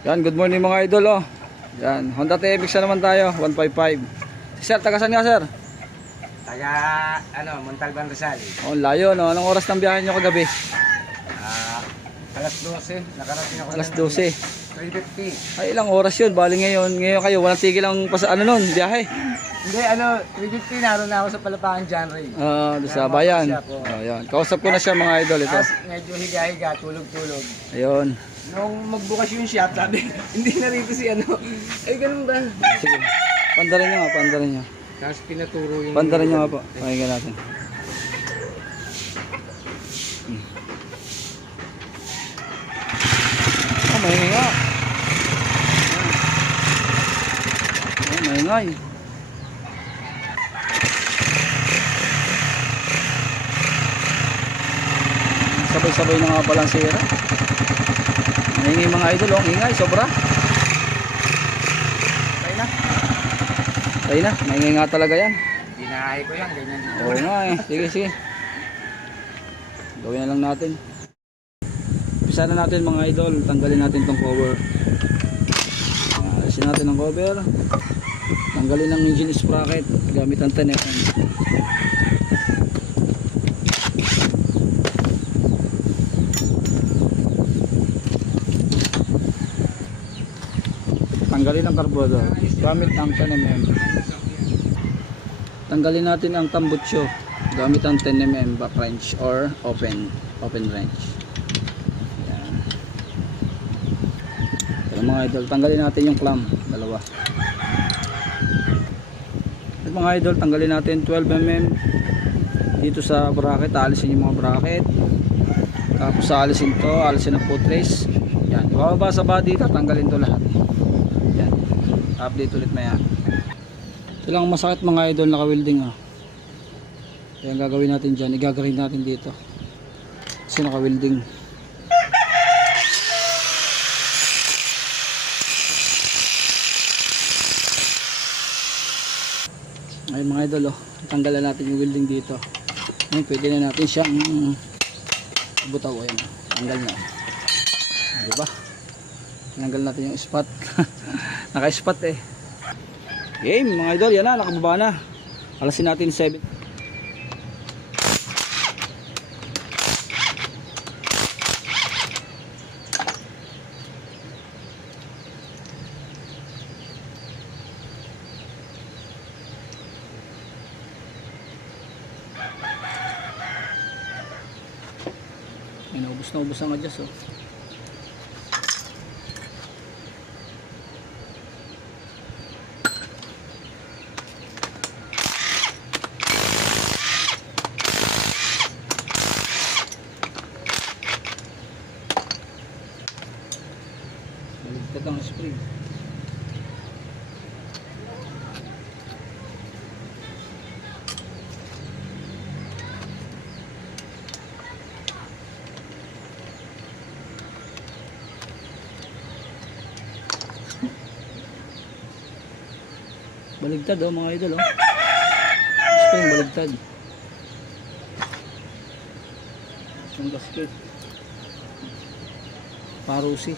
Yan, good morning mga idol, oh. Yan, Honda TFX na naman tayo, 155. Si sir, taga saan nga sir? Taga, Montalban Rizal. Oh, layo, no? Anong oras ng biyahe nyo kagabi? Alas 12, nakarating ako. Alas 12. 3:50. Ay, ilang oras yun? Bali ngayon kayo, walang tigil ang nun, biyahe. Hindi, 3:50, naroon na ako sa Palapangan John Ray. Doon sa bayan. Oh, yan. Kausap ko na siya mga idol, ito. Tapos medyo higa-higa, tulog-tulog. Ayun. Nung magbukas yung shop, sabi, hindi na rito si Ay, ganun ba? Sige. Pandarin nyo nga, pandarin nyo. Tapos pinaturo yung... Pandarin nyo nga po. Pakinggan natin. Oh, maingay nga. Oh, maingay. Sabay-sabay na nga palang sira. Maingay mga idol, oh. Ingay, sobra. Tayo na. Tayo na, maingay nga talaga yan. Dinahay ko yan, ganyan dito. Oo nga eh. Sige, sige. Gawin na lang natin. Umpisa na natin mga idol. Tanggalin natin tong cover. Alisin natin ang cover. Tanggalin ang engine sprocket gamit ang 10mm. Tanggalin ang carburetor gamit ang 10mm. Tanggalin natin ang tambucho gamit ang 10mm back wrench or open wrench. Yan. Pero mga idol, tanggalin natin yung clamp, dalawa. At mga idol, tanggalin natin 12mm dito sa bracket, alisin yung mga bracket. Tapos alisin to, alisin ang footrace. Yan, ibababa sa body, tatanggalin to lahat. Yan. Update ulit maya. Ito lang masakit mga idol, naka-welding ah. Kaya ang gagawin natin dyan, igagawin natin dito kasi naka-welding. Ay mga idol, oh, tanggalan natin yung welding dito. Ngayon pwede na natin siyang butaw. Ayan, tanggal na, diba? Tanggal natin yung spot. Naka-spot eh. Game mga idol, yan na, nakababa na. Alasin natin 7. Ay, naubos ang adjust, oh. Baligtad ang spring. Baligtad, oh mga idol, oh. Spring baligtad. Ang gasket. Parusi.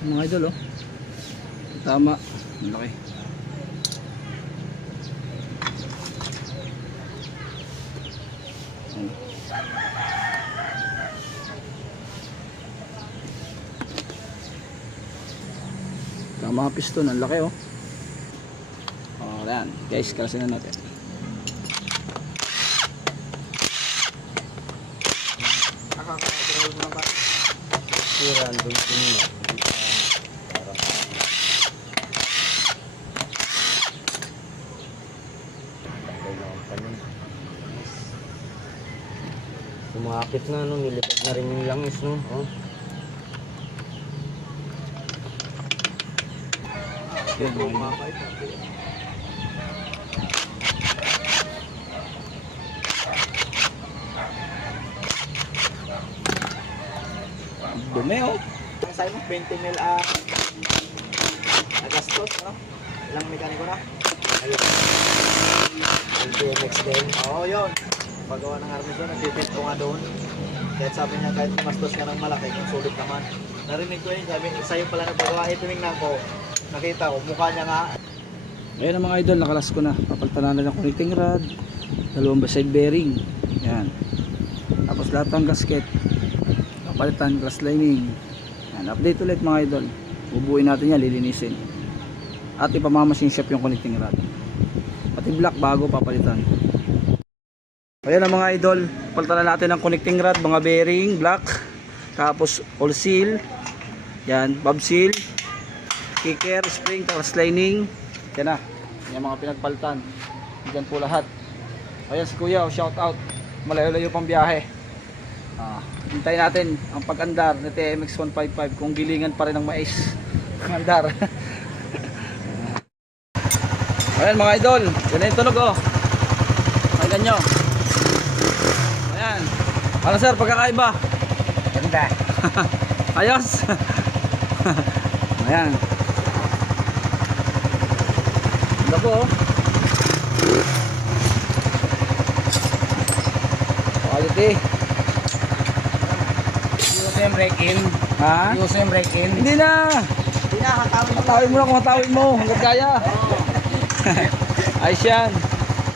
Mga idol, oh. Tama. Ang laki. Tama ang piston. Ang laki, oh. Oh, yan. Guys, kalasin na natin. Nakakapagod mo lang ba? Random tingin. Sumakit na, nilipad na rin yung langis, no? Oh. Yan, Dumi oh. Ang sabi mo, 20 mil nagastos, no? Ilang mekaniko na? LTMX din. Oo, yun. Pagawa ng army doon, nag-defend ko nga doon. Kahit sabi niya, kahit tumastos ka ng malaki, kung sulit naman. Narinig ko yun, sabi, sa'yo pala nagpagawa. Tingnan ko, nakita ko, mukha niya nga. Ayan ang mga idol, nakalas ko na. Papalitan na ng connecting rod, dalawang side bearing. Yan. Tapos lahat ng gasket. Papalitan, glass lining. Yan, update ulit mga idol. Bubuin natin yan, lilinisin. At ipamamasin shop yung connecting rod. Pati block bago papalitan. Ayan ang mga idol, palitan na natin ang connecting rod, mga bearing, block. Tapos all seal. Yan, bob seal. Kicker, spring, glass lining. Yan na. Yan mga pinagpalitan. Diyan po lahat. Ayan si Kuya, shout out. Malayo-layo pang biyahe. Hintayin natin ang pag-andar ng TMX 155 kung gilingan pa rin ng mais. Ang andar. Ayan mga idol, yan na yung tunog oh. Pakinggan nyo. Ayan. Ano sir, pagkakaiba? Ganda. Ayos. Ayan. Ganda po oh. Quality. Use yung break-in. Ha? Use yung break-in. Hindi na. Hindi na, hatawin mo. Hatawin mo na kung hatawin mo. Hanggat kaya. Ayos yan.